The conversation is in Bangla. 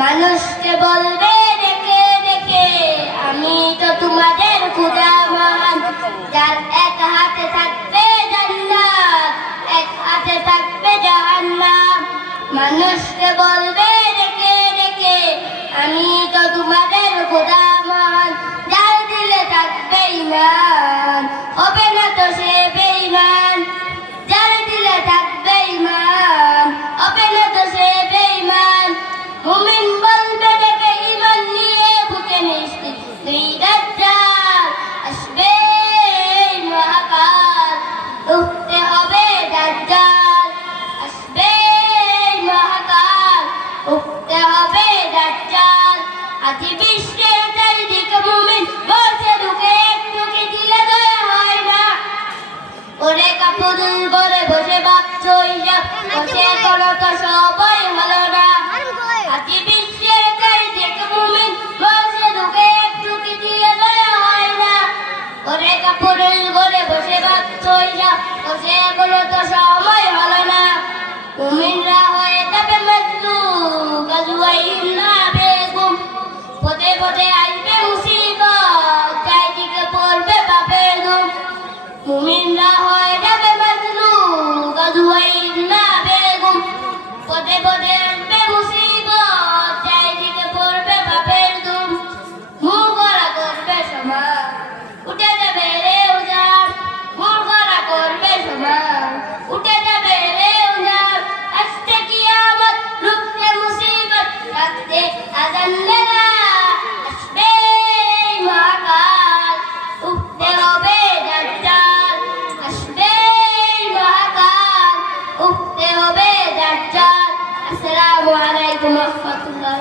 মানুষকে বলবে ডেকে ডেকে আমি তো তোমাদের খোদা মহান। যার এক হাতে থাকবে জান্নাত, এক হাতে থাকবে জাহান্নাম। মানুষকে বলবে ডেকে ডেকে আমি তো তোমাদের খোদা মহান। যার দিলে থাকবে ঈমান হবে না তো সে বেঈমান। যার দিলে থাকবে ঈমান হবে না তো সে বেঈমান। মুমিন বলবে ডেকে ঈমান নিয়ে বুকে নিশ্চিত দুই দাজ্জাল আসবে এই মহাকাল। উঠতে হবে দাজ্জাল আসবে এই মহাকাল। উঠতে হবে দাজ্জাল। আজ বিশ্বের চারিদিকে মুমিন বসে ঢুকে একটু কি দিলে দয়া হয় না। ওরে কাপড় পরে বসে ভাবছো হিসাব বসে কোনো তো সবাই হলো না। আজ বিশ্বের চারিদিকে মুমিন বসে ঢুকে একটু কি দিলে দয়া হয় না। ওরে কাপড় পরে বসে ভাবছো হিসাব বসে কোনো তো সময় হলো না। মুমিনরা হয়ে যাবে মজলুম গাজওয়াইন না বেগম। পদে পদে আসবে মুসিবত চারিদিকে পড়বে বাপের ধুম। মুমিনরা হয়ে যাবে মজলুম গাজওয়াইন না বেগম। পদে পদে আসবে মুসিবত চারিদিকে পড়বে বাপের ধুম। মুখ গড়া করবে সমান উঠে যাবে রে উজাড়। মুখ গড়া করবে সমান উঠে যাবে রে উজাড়। আসতে কিয়ামত রুখতে মুসিবত রাখতে আজান দেনা আসবে এই মহাকাল। উঠতে হবে দাজ্জাল আসবে এই মহাকাল। উঠতে হবে দাজ্জাল। আসসালামু আলাইকুম ওয়া রাহমাতুল্লাহ।